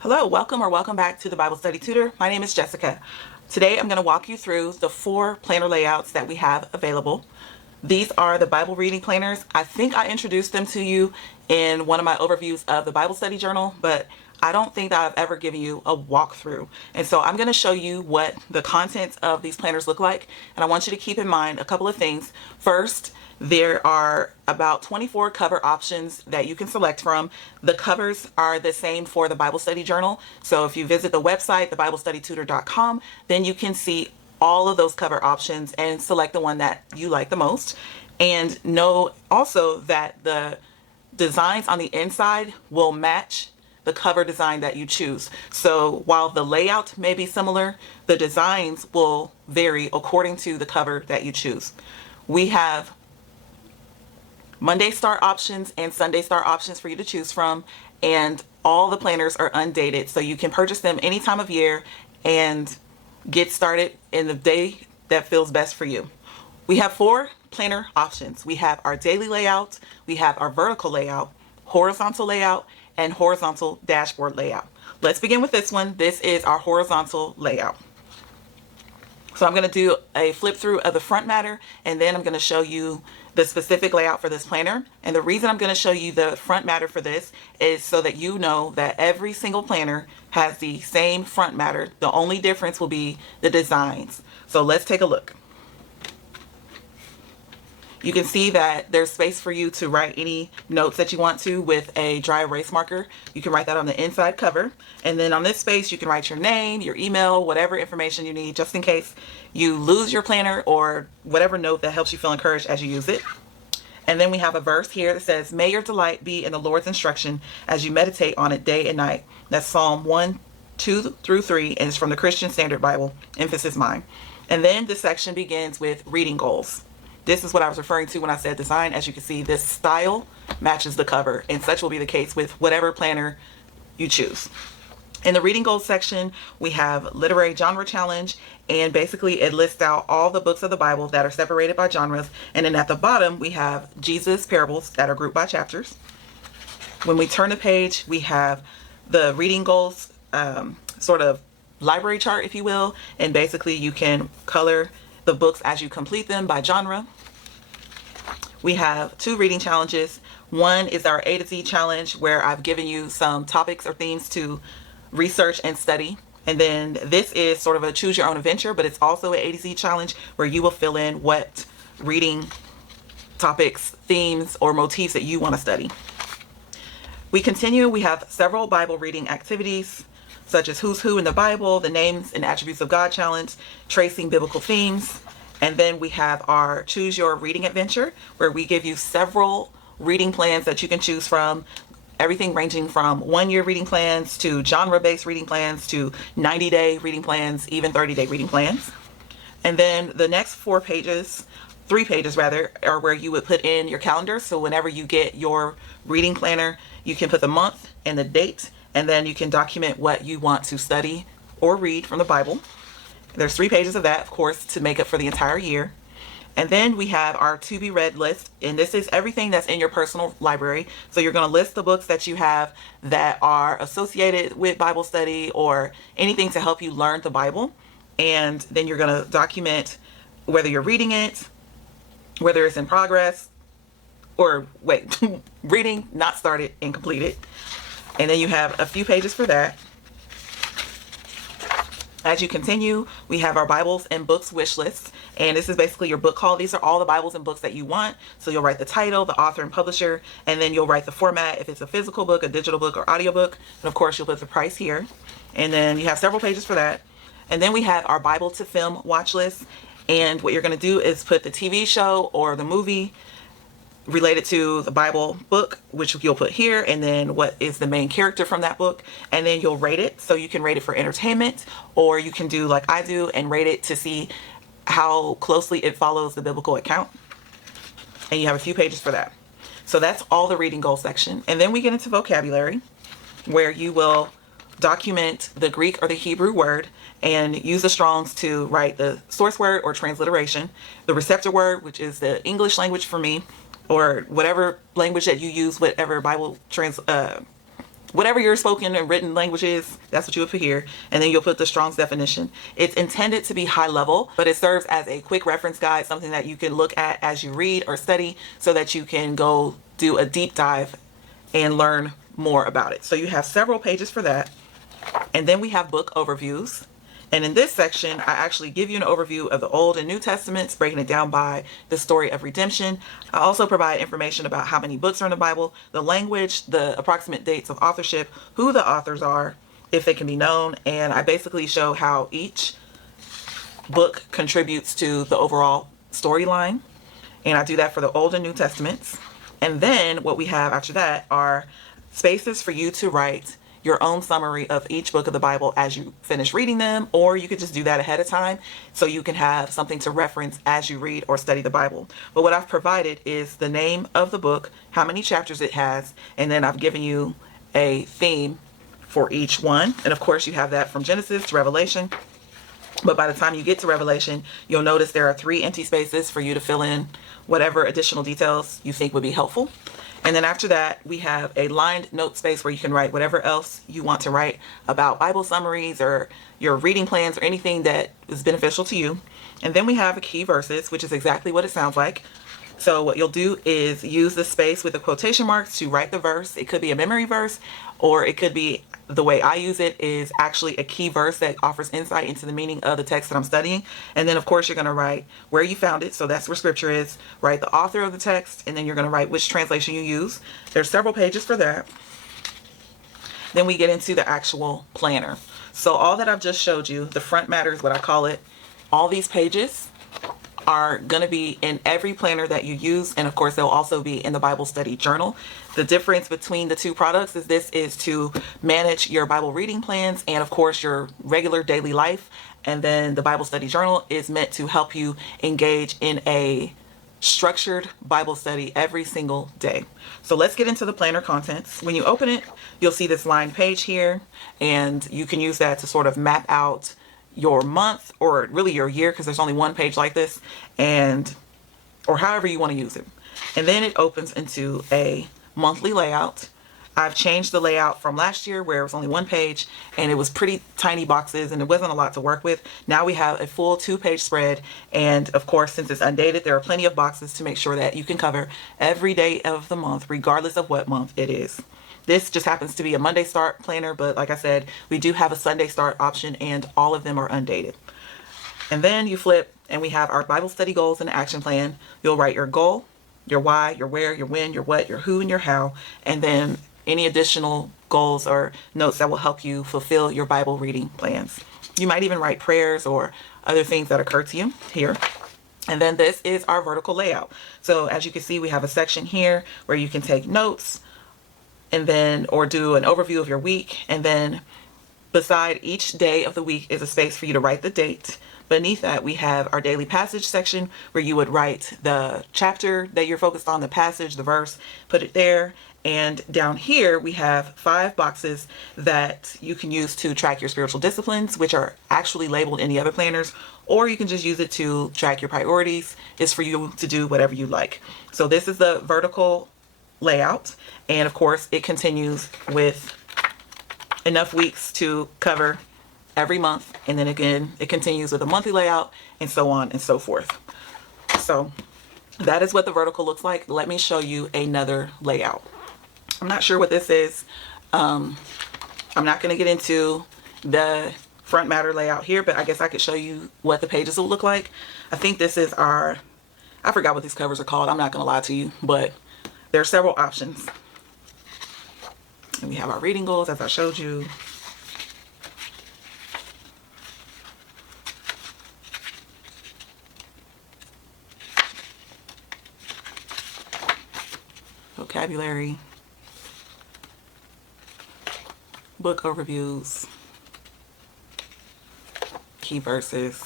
Hello, welcome back to the Bible Study Tutor. My name is Jessica. Today I'm going to walk you through the 4 planner layouts that we have available. These are the Bible reading planners. I think I introduced them to you in one of my overviews of the Bible Study Journal, but I don't think that I've ever given you a walkthrough. And so I'm going to show you what the contents of these planners look like. And I want you to keep in mind a couple of things. First, there are about 24 cover options that you can select from. The covers are the same for the Bible Study Journal. So if you visit the website, thebiblestudytutor.com, then you can see all of those cover options and select the one that you like the most. And know also that the designs on the inside will match the cover design that you choose. So while the layout may be similar, the designs will vary according to the cover that you choose. We have Monday start options and Sunday start options for you to choose from, and all the planners are undated, so you can purchase them any time of year and get started in the day that feels best for you. We have 4 planner options. We have our daily layout, we have our vertical layout, horizontal layout, and horizontal dashboard layout. Let's begin with this one. This is our horizontal layout. So I'm going to do a flip through of the front matter, and then I'm going to show you the specific layout for this planner. And the reason I'm going to show you the front matter for this is so that you know that every single planner has the same front matter. The only difference will be the designs. So let's take a look. You can see that there's space for you to write any notes that you want to with a dry erase marker. You can write that on the inside cover. And then on this space, you can write your name, your email, whatever information you need, just in case you lose your planner or whatever note that helps you feel encouraged as you use it. And then we have a verse here that says, "May your delight be in the Lord's instruction as you meditate on it day and night." That's Psalm 1, 2 through 3, and it's from the Christian Standard Bible, emphasis mine. And then this section begins with reading goals. This is what I was referring to when I said design. As you can see, this style matches the cover, and such will be the case with whatever planner you choose. In the reading goals section, we have literary genre challenge, and basically it lists out all the books of the Bible that are separated by genres. And then at the bottom, we have Jesus parables that are grouped by chapters. When we turn the page, we have the reading goals sort of library chart, if you will, and basically you can color the books as you complete them by genre. We have 2 reading challenges. One is our A to Z challenge, where I've given you some topics or themes to research and study. And then this is sort of a choose your own adventure, but it's also an A to Z challenge where you will fill in what reading topics, themes, or motifs that you want to study. We continue. We have several Bible reading activities, such as Who's Who in the Bible, the Names and Attributes of God challenge, tracing biblical themes. And then we have our Choose Your Reading Adventure, where we give you several reading plans that you can choose from. Everything ranging from 1-year reading plans to genre-based reading plans to 90-day reading plans, even 30-day reading plans. And then the next 3 pages rather, are where you would put in your calendar. So whenever you get your reading planner, you can put the month and the date, and then you can document what you want to study or read from the Bible. There's 3 pages of that, of course, to make up for the entire year. And then we have our to be read list, and this is everything that's in your personal library. So you're going to list the books that you have that are associated with Bible study or anything to help you learn the Bible. And then you're going to document whether you're reading it, whether it's in progress, or reading, not started, and completed. And then you have a few pages for that. As you continue, we have our Bibles and books wish lists, and this is basically your book haul. These are all the Bibles and books that you want. So you'll write the title, the author and publisher, and then you'll write the format, if it's a physical book, a digital book, or audiobook. And of course, you'll put the price here. And then you have several pages for that. And then we have our Bible to film watch list. And what you're going to do is put the TV show or the movie related to the Bible book, which you'll put here, and then what is the main character from that book, and then you'll rate it. So you can rate it for entertainment, or you can do like I do and rate it to see how closely it follows the biblical account. And you have a few pages for that. So that's all the reading goal section. And then we get into vocabulary, where you will document the Greek or the Hebrew word and use the Strongs to write the source word or transliteration, the receptor word, which is the English language for me, or whatever language that you use, whatever Bible whatever your spoken and written language is, that's what you would put here. And then you'll put the Strong's definition. It's intended to be high level, but it serves as a quick reference guide, something that you can look at as you read or study so that you can go do a deep dive and learn more about it. So you have several pages for that. And then we have book overviews. And in this section, I actually give you an overview of the Old and New Testaments, breaking it down by the story of redemption. I also provide information about how many books are in the Bible, the language, the approximate dates of authorship, who the authors are, if they can be known, and I basically show how each book contributes to the overall storyline. And I do that for the Old and New Testaments. And then what we have after that are spaces for you to write your own summary of each book of the Bible as you finish reading them, or you could just do that ahead of time so you can have something to reference as you read or study the Bible. But what I've provided is the name of the book, how many chapters it has, and then I've given you a theme for each one. And of course you have that from Genesis to Revelation. But by the time you get to Revelation, you'll notice there are 3 empty spaces for you to fill in whatever additional details you think would be helpful. And then after that, we have a lined note space where you can write whatever else you want to write about Bible summaries or your reading plans or anything that is beneficial to you. And then we have a key verses, which is exactly what it sounds like. So what you'll do is use the space with the quotation marks to write the verse. It could be a memory verse, or it could be, the way I use it is actually a key verse that offers insight into the meaning of the text that I'm studying. And then of course you're going to write where you found it, so that's where scripture is, write the author of the text, and then you're going to write which translation you use. There's several pages for that. Then we get into the actual planner. So all that I've just showed you, the front matter is what I call it. All these pages are going to be in every planner that you use, and of course they'll also be in the Bible Study Journal. The difference between the two products is this is to manage your Bible reading plans and of course your regular daily life, and then the Bible Study Journal is meant to help you engage in a structured Bible study every single day. So let's get into the planner contents. When you open it, you'll see this lined page here, and you can use that to sort of map out your month, or really your year, because there's only one page like this, and or however you want to use it. And then it opens into a monthly layout. I've changed the layout from last year where it was only one page and it was pretty tiny boxes and it wasn't a lot to work with. Now we have a full 2-page spread, and of course since it's undated, there are plenty of boxes to make sure that you can cover every day of the month regardless of what month it is. This just happens to be a Monday start planner, but like I said, we do have a Sunday start option and all of them are undated. And then you flip and we have our Bible study goals and action plan. You'll write your goal, your why, your where, your when, your what, your who, and your how, and then any additional goals or notes that will help you fulfill your Bible reading plans. You might even write prayers or other things that occur to you here. And then this is our vertical layout. So as you can see, we have a section here where you can take notes, and then or do an overview of your week, and then beside each day of the week is a space for you to write the date. Beneath that we have our daily passage section where you would write the chapter that you're focused on, the passage, the verse, put it there. And down here we have 5 boxes that you can use to track your spiritual disciplines, which are actually labeled in the other planners, or you can just use it to track your priorities. It's for you to do whatever you like. So this is the vertical layout, and of course it continues with enough weeks to cover every month, and then again it continues with a monthly layout, and so on and so forth. So that is what the vertical looks like. Let me show you another layout. I'm not sure what this is. I'm not going to get into the front matter layout here, but I guess I could show you what the pages will look like. I think this is our, I forgot what these covers are called, I'm not going to lie to you, but there are several options. And we have our reading goals, as I showed you. Vocabulary. Book overviews. Key verses.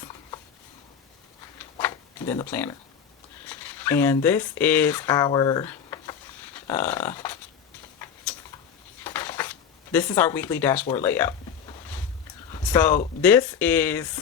And then the planner. And this is our weekly dashboard layout. So this is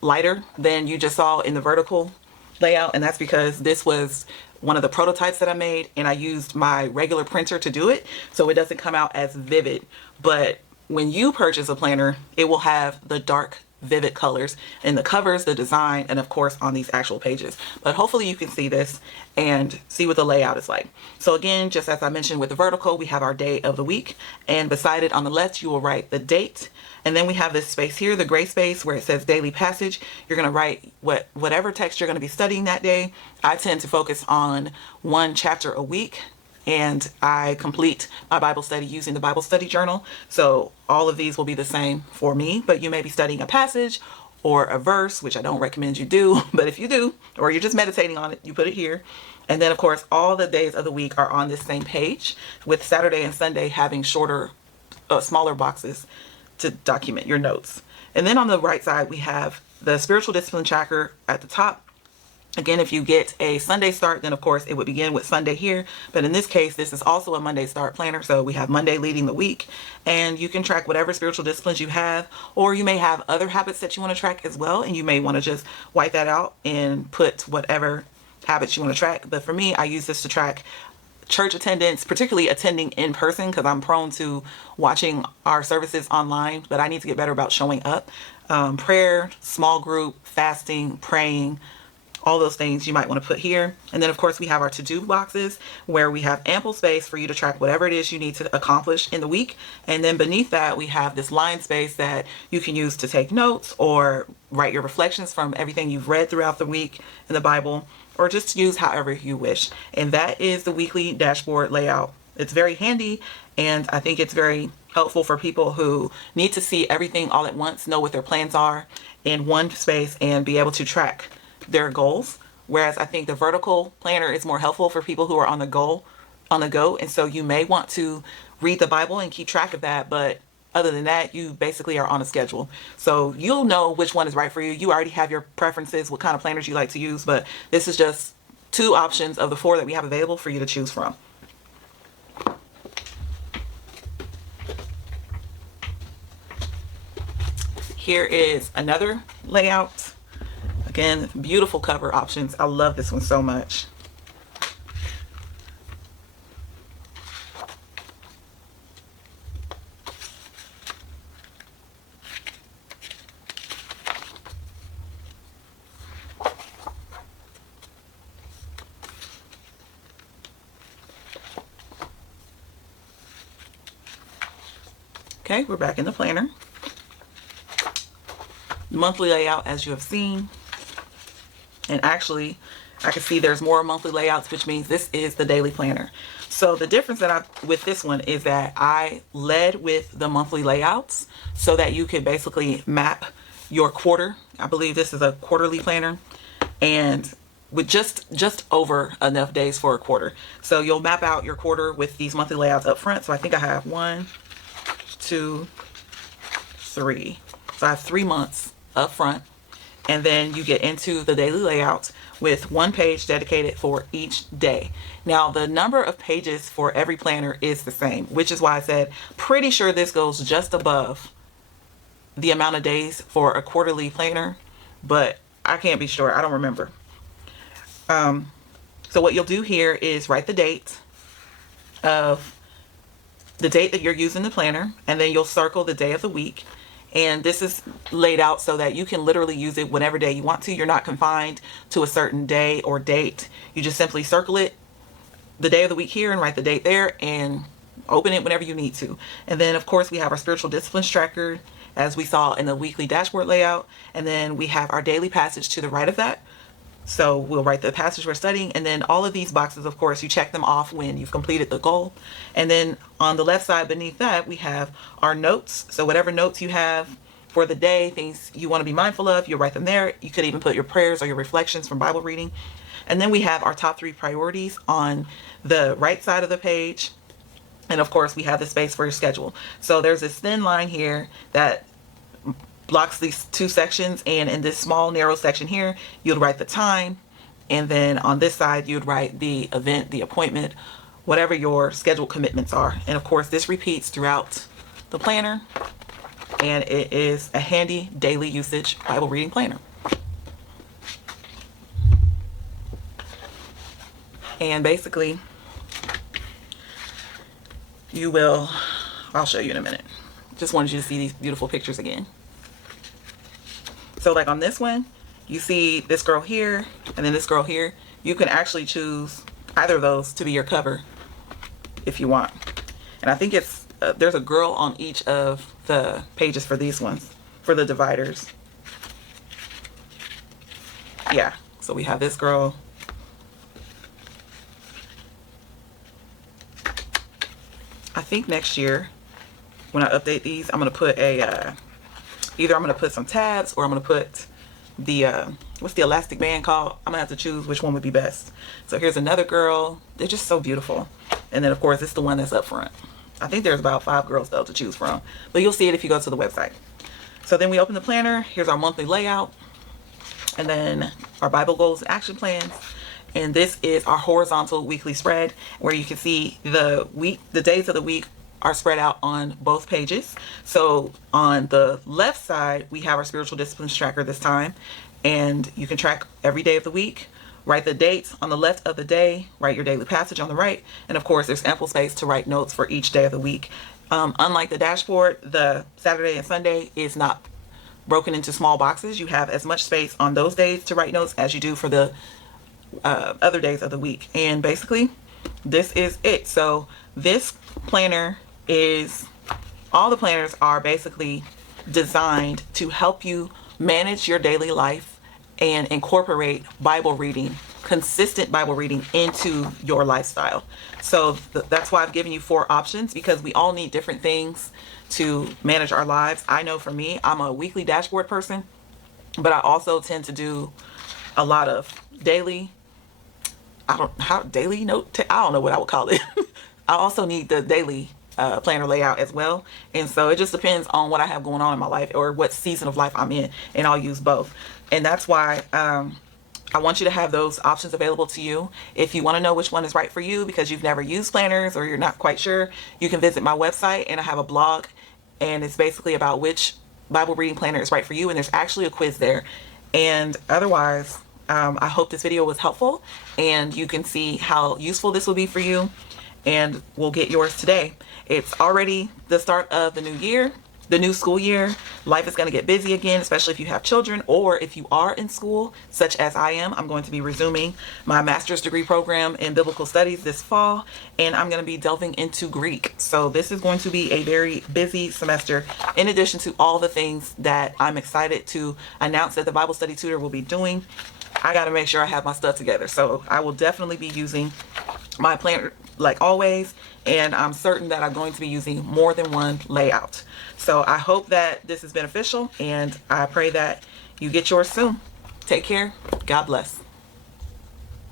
lighter than you just saw in the vertical layout, and that's because this was one of the prototypes that I made, and I used my regular printer to do it, so it doesn't come out as vivid. But when you purchase a planner, it will have the dark vivid colors in the covers, the design, and of course on these actual pages. But hopefully you can see this and see what the layout is like. So again, just as I mentioned with the vertical, we have our day of the week, and beside it on the left you will write the date, and then we have this space here, the gray space where it says daily passage. You're going to write whatever text you're going to be studying that day. I tend to focus on one chapter a week, and I complete my Bible study using the Bible Study Journal. So all of these will be the same for me, but you may be studying a passage or a verse, which I don't recommend you do, but if you do, or you're just meditating on it, you put it here. And then of course, all the days of the week are on this same page, with Saturday and Sunday having shorter, smaller boxes to document your notes. And then on the right side, we have the spiritual discipline tracker at the top. Again, if you get a Sunday start, then of course it would begin with Sunday here. But in this case, this is also a Monday start planner. So we have Monday leading the week, and you can track whatever spiritual disciplines you have, or you may have other habits that you want to track as well. And you may want to just wipe that out and put whatever habits you want to track. But for me, I use this to track church attendance, particularly attending in person, because I'm prone to watching our services online, but I need to get better about showing up. Prayer, small group, fasting, praying, all those things you might want to put here. And then of course we have our to-do boxes where we have ample space for you to track whatever it is you need to accomplish in the week. And then beneath that we have this line space that you can use to take notes or write your reflections from everything you've read throughout the week in the Bible, or just use however you wish. And that is the weekly dashboard layout. It's very handy, and I think it's very helpful for people who need to see everything all at once, know what their plans are in one space, and be able to track their goals. Whereas I think the vertical planner is more helpful for people who are on the go. And so you may want to read the Bible and keep track of that, but other than that, you basically are on a schedule. So you'll know which one is right for you. You already have your preferences, what kind of planners you like to use, but this is just 2 options of the 4 that we have available for you to choose from. Here is another layout. Again, beautiful cover options. I love this one so much. Okay, we're back in the planner. Monthly layout, as you have seen. And actually, I can see there's more monthly layouts, which means this is the daily planner. So the difference with this one is that I led with the monthly layouts so that you could basically map your quarter. I believe this is a quarterly planner, and with just over enough days for a quarter. So you'll map out your quarter with these monthly layouts up front. So I think I have 1, 2, 3. So I have 3 months up front. And then you get into the daily layout with 1 page dedicated for each day. Now, the number of pages for every planner is the same, which is why I said, pretty sure this goes just above the amount of days for a quarterly planner, but I can't be sure. I don't remember. So what you'll do here is write the date of the date that you're using the planner, and then you'll circle the day of the week. And this is laid out so that you can literally use it whenever day you want to. You're not confined to a certain day or date. You just simply circle it, the day of the week here, and write the date there, and open it whenever you need to. And then of course we have our spiritual disciplines tracker, as we saw in the weekly dashboard layout. And then we have our daily passage to the right of that. So we'll write the passage we're studying, and then all of these boxes, of course, you check them off when you've completed the goal. And then on the left side beneath that, we have our notes. So whatever notes you have for the day, things you want to be mindful of, you'll write them there. You could even put your prayers or your reflections from Bible reading. And then we have our top 3 priorities on the right side of the page. And of course, we have the space for your schedule. So there's this thin line here that blocks these 2 sections, and in this small narrow section here you'll write the time, and then on this side you'd write the event, the appointment, whatever your scheduled commitments are. And of course this repeats throughout the planner, and it is a handy daily usage Bible reading planner. And basically you will, I'll show you in a minute. Just wanted you to see these beautiful pictures again. So like on this one, you see this girl here and then this girl here. You can actually choose either of those to be your cover if you want. And I think it's there's a girl on each of the pages for these ones, for the dividers. Yeah, so we have this girl. I think next year when I update these, I'm gonna put a either I'm gonna put some tabs or I'm gonna put the what's the elastic band called? I'm gonna have to choose which one would be best. So here's another girl. They're just so beautiful. And then of course it's the one that's up front. I think there's about 5 girls though to choose from, but you'll see it if you go to the website. So then we open the planner. Here's our monthly layout, and then our Bible goals and action plans. And this is our horizontal weekly spread where you can see the days of the week are spread out on both pages. So on the left side, we have our spiritual disciplines tracker this time, and you can track every day of the week. Write the dates on the left of the day, write your daily passage on the right, and of course there's ample space to write notes for each day of the week. Unlike the dashboard, the Saturday and Sunday is not broken into small boxes. You have as much space on those days to write notes as you do for the other days of the week. And basically this is it. So this planner is, all the planners are basically designed to help you manage your daily life and incorporate Bible reading, consistent Bible reading into your lifestyle. So that's why I've given you 4 options, because we all need different things to manage our lives. I know for me, I'm a weekly dashboard person, but I also tend to do a lot of daily, daily note, I don't know what I would call it. I also need the daily planner layout as well. And so it just depends on what I have going on in my life or what season of life I'm in, and I'll use both. And that's why I want you to have those options available to you. If you want to know which one is right for you because you've never used planners or you're not quite sure, you can visit my website, and I have a blog, and it's basically about which Bible reading planner is right for you, and there's actually a quiz there. And otherwise, I hope this video was helpful and you can see how useful this will be for you, and we'll get yours today. It's already the start of the new year, the new school year. Life is going to get busy again, especially if you have children or if you are in school, such as I am. I'm going to be resuming my master's degree program in biblical studies this fall, and I'm going to be delving into Greek. So this is going to be a very busy semester, in addition to all the things that I'm excited to announce that the Bible Study Tutor will be doing. I got to make sure I have my stuff together. So I will definitely be using my planner like always, and I'm certain that I'm going to be using more than one layout. So I hope that this is beneficial, and I pray that you get yours soon. Take care. God bless.